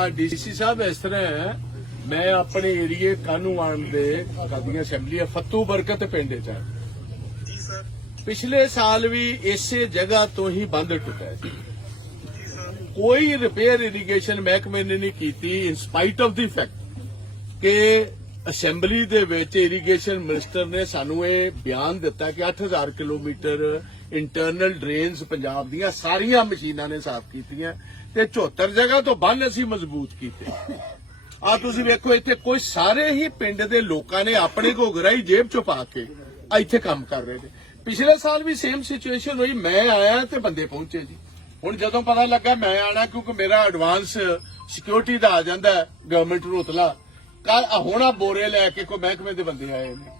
ਆ ਡੀਸੀ ਸਾਹਿਬ ਇਸ ਤਰ੍ਹਾਂ ਹੈ ਮੈਂ ਆਪਣੇ ਏਰੀਏ ਕਾਨੂੰਵਾਨ ਦੇ ਕਾਦੀਆਂ ਅਸੈਂਬਲੀ ਆ ਫੱਤੂ ਬਰਕਤ ਪਿੰਡ ਚ ਪਿਛਲੇ ਸਾਲ ਵੀ ਇਸੇ ਜਗ੍ਹਾ ਤੋਂ ਹੀ ਬੰਦ ਟੁੱਟਾ ਸੀ। ਕੋਈ ਰਿਪੇਅਰ ਇਰੀਗੇਸ਼ਨ ਮਹਿਕਮੇ ਨੇ ਨਹੀਂ ਕੀਤੀ in spite of the fact ਕਿ ਅਸੈਂਬਲੀ ਦੇ ਵਿੱਚ ਇਰੀਗੇਸ਼ਨ ਮਿਨਿਸਟਰ ਨੇ ਸਾਨੂੰ ਇਹ ਬਿਆਨ ਦਿੱਤਾ ਕਿ 8000 ਕਿਲੋਮੀਟਰ ਇੰਟਰਨਲ ਡਰੇਨਸ ਪੰਜਾਬ ਦੀਆਂ ਸਾਰੀਆਂ ਮਸ਼ੀਨਾਂ ਨੇ ਸਾਫ਼ ਕੀਤੀਆਂ ਤੇ 74 ਜਗ੍ਹਾ ਤੋਂ ਬੰਨ ਅਸੀਂ ਮਜ਼ਬੂਤ ਕੀਤੇ। ਆ ਤੁਸੀਂ ਵੇਖੋ, ਇੱਥੇ ਕੋਈ ਸਾਰੇ ਹੀ ਪਿੰਡ ਦੇ ਲੋਕਾਂ ਨੇ ਆਪਣੇ ਘੋਗਰਾਈ ਜੇਬ ਚੋਂ ਪਾ ਕੇ ਇੱਥੇ ਕੰਮ ਕਰ ਰਹੇ ਨੇ। ਪਿਛਲੇ ਸਾਲ ਵੀ ਸੇਮ ਸਿਚੁਏਸ਼ਨ ਹੋਈ, ਮੈਂ ਆਇਆ ਤੇ ਬੰਦੇ ਪਹੁੰਚੇ ਜੀ। ਹੁਣ ਜਦੋਂ ਪਤਾ ਲੱਗਾ ਮੈਂ ਆਣਾ ਕਿਉਂਕਿ ਮੇਰਾ ਐਡਵਾਂਸ ਸਿਕਿਉਰਿਟੀ ਦਾ ਆ ਜਾਂਦਾ ਗਵਰਨਮੈਂਟ ਰੋਤਲਾ ਕੱਲ ਹੁਣ ਆ ਬੋਰੇ ਲੈ ਕੇ ਕੋਈ ਮਹਿਕਮੇ ਦੇ ਬੰਦੇ ਆਏ ਨੇ।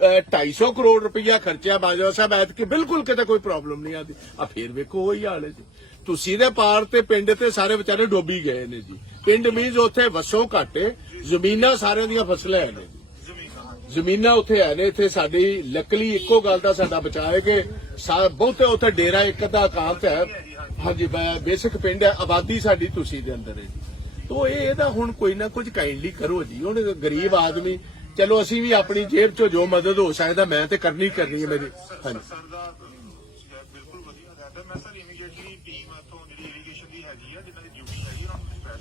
250 ਕਰੋੜ ਰੁਪਇਆ ਖਰਚਿਆ ਬਾਜਵਾ ਸਾਹਿਬ, ਐਤਕੀ ਬਿਲਕੁਲ ਕਿਤੇ ਕੋਈ ਪ੍ਰੋਬਲਮ ਨਹੀਂ ਆਦੀ। ਆ ਫੇਰ ਵੇਖੋ, ਉਹੀ ਹਾਲ ਹੈ ਜੀ। ਤੁਸੀਂ ਦੇ ਪਾਰ ਤੇ ਪਿੰਡ ਤੇ ਸਾਰੇ ਵਿਚਾਰੇ ਡੋਬੀ ਗਏ ਨੇ ਜੀ। ਪਿੰਡ ਮੀਜ਼ ਉੱਥੇ ਵਸੋਂ ਘਾਟੇ ਜ਼ਮੀਨਾਂ ਸਾਰਿਆਂ ਦੀਆਂ ਫਸਲਾਂ ਹੈ ਨੇ ਜੀ। ਜ਼ਮੀਨਾਂ ਉੱਥੇ ਹੈ ਨੇ, ਇੱਥੇ ਸਾਡੀ ਲੱਕਲੀ ਇੱਕੋ ਗੱਲ ਦਾ ਸਾਡਾ ਬਚਾਅ ਹੈ ਕਿ ਸਾ- ਬਹੁਤੇ ਉੱਥੇ ਡੇਰਾ ਇੱਕ ਅੱਧਾ ਕਾਂਤ ਹੈ। ਹਾਂਜੀ ਬੇਸਿਕ ਪਿੰਡ ਹੈ ਆਬਾਦੀ ਸਾਡੀ ਤੁਸੀਂ ਦੇ ਅੰਦਰ ਹੈ ਜੀ। ਤੋ ਇਹ ਇਹਦਾ ਹੁਣ ਕੋਈ ਨਾ ਕੁਝ ਕਾਈਂਡਲੀ ਕਰੋ ਜੀ। ਹੁਣ ਗਰੀਬ ਆਦਮੀ ਚਲੋ, ਅਸੀਂ ਵੀ ਆਪਣੀ ਜੇਬ ਚੋਂ ਜੋ ਮਦਦ ਹੋ ਸਕਦਾ, ਮੈਂ ਤੇ ਕਰਨੀ ਕਰਨੀ ਹੈ ਮੇਰੀ। ਹਾਂਜੀ।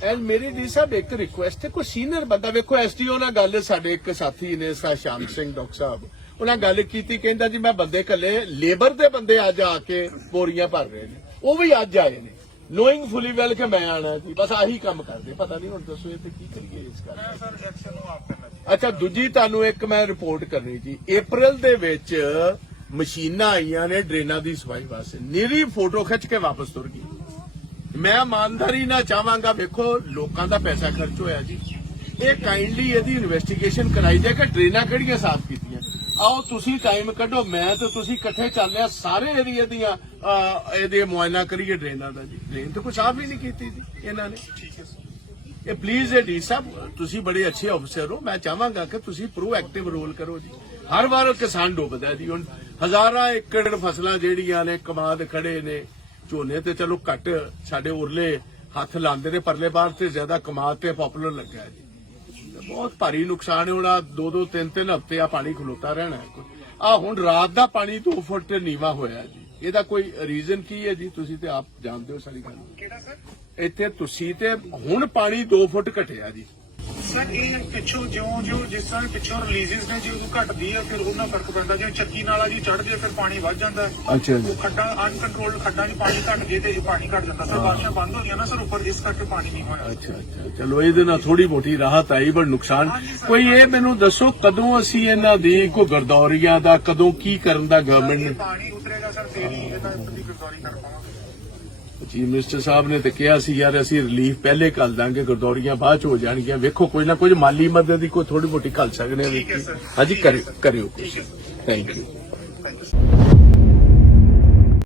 ਐਂਡ ਮੇਰੀ ਜੀ ਸਾਹਿਬ, ਇੱਕ ਰਿਕੁਐਸਟ ਹੈ, ਕੋਈ ਸੀਨੀਅਰ ਬੰਦਾ, ਵੇਖੋ ਐਸਡੀਓ ਨਾਲ ਗੱਲ ਸਾਡੇ ਇੱਕ ਸਾਥੀ ਨੇ, ਸਾ ਸ਼ਾਮ ਸਿੰਘ ਡਾਕਟਰ ਸਾਹਿਬ। ਉਹਨਾਂ ਗੱਲ ਕੀਤੀ, ਕਹਿੰਦਾ ਜੀ, ਮੈਂ ਬੰਦੇ ਕੱਲੇ ਲੇਬਰ ਦੇ ਬੰਦੇ ਅੱਜ ਆ ਕੇ ਬੋਰੀਆਂ ਭਰ ਰਹੇ ਨੇ। ਉਹ ਵੀ ਅੱਜ ਆਏ ਨੇ। ਨੋਇੰਗ ਫੁਲੀ ਵੈਲ ਕਿ ਮੈਂ ਆਣਾ ਜੀ ਬਸ ਆਹੀ ਕੰਮ ਕਰਦੇ ਪਤਾ ਨਹੀਂ ਹੁਣ ਦੱਸੋ ਇਹ ਤੇ ਕੀ ਕਰੀਏ ਇਸ ਗੱਲ ਮੈਂ ਸਰ ਐਕਸ਼ਨ ਨੂੰ ਆਪ ਕਰਨਾ ਜੀ ਅੱਛਾ ਦੂਜੀ ਤੁਹਾਨੂੰ ਇੱਕ ਮੈਂ ਰਿਪੋਰਟ ਕਰਨੀ ਜੀ April ਦੇ ਵਿੱਚ ਮਸ਼ੀਨਾਂ ਆਈਆਂ ਨੇ ਡਰੇਨਾਂ ਦੀ ਸਫ਼ਾਈ ਵਾਸਤੇ ਨਿਰੀ ਫੋਟੋ ਖਿੱਚ ਕੇ ਵਾਪਸ ਤੁਰ ਗਈ ਮੈਂ ਇਮਾਨਦਾਰੀ ਨਾਲ ਚਾਹਾਂਗਾ ਵੇਖੋ ਲੋਕਾਂ ਦਾ ਪੈਸਾ ਖਰਚ ਹੋਇਆ ਜੀ ਇਹ ਕਾਈਂਡਲੀ ਇਹਦੀ ਇਨਵੈਸਟੀਗੇਸ਼ਨ ਕਰਾਈ ਜਾਏ ਕਿ ਡਰੇਨਾਂ ਕਿਹੜੀਆਂ ਸਾਫ਼ ਕੀਤੀਆਂ ਆਓ ਤੁਸੀਂ ਟਾਈਮ ਕੱਢੋ ਮੈਂ ਤੇ ਤੁਸੀਂ ਇਕੱਠੇ ਚੱਲਦੇ ਆ ਸਾਰੇ ਏਰੀਆ ਦੀਆਂ ਇਹਦੇ ਮੁਆਇਨਾ ਕਰੀਏ ਡਰੇਨਾਂ ਦਾ ਜੀ। ਡਰੇਨ ਤਾਂ ਕੋਈ ਸਾਫ਼ ਹੀ ਨਹੀਂ ਕੀਤੀ ਜੀ ਇਹਨਾਂ ਨੇ। ਠੀਕ ਹੈ ਸਰ। ਇਹ ਪਲੀਜ਼ ਡੀ ਸਾਹਿਬ ਤੁਸੀਂ ਬੜੇ ਅੱਛੇ ਅਫਸਰ ਹੋ। ਮੈਂ ਚਾਹਾਂਗਾ ਕਿ ਤੁਸੀਂ ਪ੍ਰੋਐਕਟਿਵ ਰੋਲ ਕਰੋ ਜੀ। ਹਰ ਵਾਰ ਕਿਸਾਨ ਡੁੱਬਦਾ ਜੀ। ਹੁਣ ਹਜ਼ਾਰਾਂ ਏਕੜ ਫਸਲਾਂ ਜਿਹੜੀਆਂ ਨੇ ਕਮਾਦ ਖੜੇ ਨੇ ਝੋਨੇ ਤੇ ਚਲੋ ਘੱਟ ਸਾਡੇ ਉਰਲੇ ਹੱਥ ਲਾਉਂਦੇ ਨੇ ਪਰਲੇ ਬਾਰ ਤੇ ਜ਼ਿਆਦਾ ਕਮਾਦ ਤੇ ਪਪੂਲਰ ਲੱਗਾ ਹੈ ਜੀ। ਬਹੁਤ ਭਾਰੀ ਨੁਕਸਾਨ ਹੋਣਾ ਦੋ ਦੋ ਤਿੰਨ ਤਿੰਨ ਹਫ਼ਤੇ ਆ ਪਾਣੀ ਖਲੋਤਾ ਰਹਿਣਾ ਆ ਹੁਣ ਰਾਤ ਦਾ ਪਾਣੀ 2 ਫੁੱਟ ਨੀਵਾ ਹੋਇਆ ਜੀ। ਇਹਦਾ ਕੋਈ ਰੀਜ਼ਨ ਕੀ ਹੈ ਜੀ? ਤੁਸੀਂ ਤੇ ਆਪ ਜਾਣਦੇ ਹੋ ਸਾਰੀ ਗੱਲ। ਕਿਹੜਾ ਸਰ? ਇੱਥੇ ਤੁਸੀਂ ਤੇ ਹੁਣ ਪਾਣੀ 2 ਫੁੱਟ ਘਟਿਆ ਜੀ। ਸਰ ਇਹ ਪਿੱਛੋਂ ਜਿਉਂ ਜਿਉਂ ਜਿਸ ਤਰ੍ਹਾਂ ਪਿੱਛੋਂ ਰਿਲੀਜ਼ਸ ਨੇ ਜਿਉਂ ਘਟਦੀ ਹੈ ਫਿਰ ਉਹਨਾਂ ਫ਼ਰਕ ਪੈਂਦਾ। ਜਿਵੇਂ ਚੱਕੀ ਨਾਲਾ ਜੀ ਚੜ੍ਹਦੀ ਹੈ ਫਿਰ ਪਾਣੀ ਵੱਧ ਜਾਂਦਾ। ਅੱਛਾ ਜੀ। ਖੱਡਾਂ ਅਨਕੰਟਰੋਲਡ ਖੱਡਾਂ 'ਚ ਪਾਣੀ ਘਟ ਜੇ ਤੇ ਪਾਣੀ ਘਟ ਜਾਂਦਾ। ਸਰ ਬਾਰਿਸ਼ਾਂ ਬੰਦ ਹੋ ਗਈਆਂ ਨਾ ਸਰ ਉੱਪਰ ਇਸ ਕਰਕੇ ਪਾਣੀ ਨਹੀਂ ਹੋਇਆ। ਅੱਛਾ ਅੱਛਾ। ਚਲੋ ਇਹਦੇ ਨਾਲ ਥੋੜੀ ਮੋਟੀ ਰਾਹਤ ਆਈ ਪਰ ਨੁਕਸਾਨ। ਕੋਈ ਇਹ ਮੈਨੂੰ ਦੱਸੋ ਕਦੋਂ ਅਸੀਂ ਇਹਨਾਂ ਦੀ ਕੋਈ ਗਰਦੌਰੀਆਂ ਦਾ ਕਦੋਂ ਕੀ ਕਰਨ ਦਾ ਗਵਰਨਮੈਂਟ ਨੇ ਪਾਣੀ ਉਤਰੇਗਾ ਸਰ ਫੇਰ ਹੀ ਇਹਦਾ ਦੀ ਗਰਦੌਰੀ ਕਰ ਪਾਵਾਂਗੇ। ਚੀਫ ਮਿਨਿਸਟਰ ਸਾਹਿਬ ਨੇ ਤੇ ਕਿਹਾ ਸੀ ਯਾਰ ਅਸੀਂ ਰਿਲੀਫ ਪਹਿਲੇ ਕਰ ਦਾਂਗੇ ਗਰਦੌਰੀਆਂ ਬਾਅਦ ਚ ਹੋ ਜਾਣਗੀਆਂ। ਵੇਖੋ ਕੋਈ ਨਾ ਕੋਈ ਮਾਲੀ ਮਦਦ ਦੀ ਕੋਈ ਥੋੜੀ ਮੋਟੀ ਕਰ ਸਕਦੇ ਹਾਂ। ਹਾਂਜੀ ਕਰਿਓ। ਕਰਿਓ। Thank you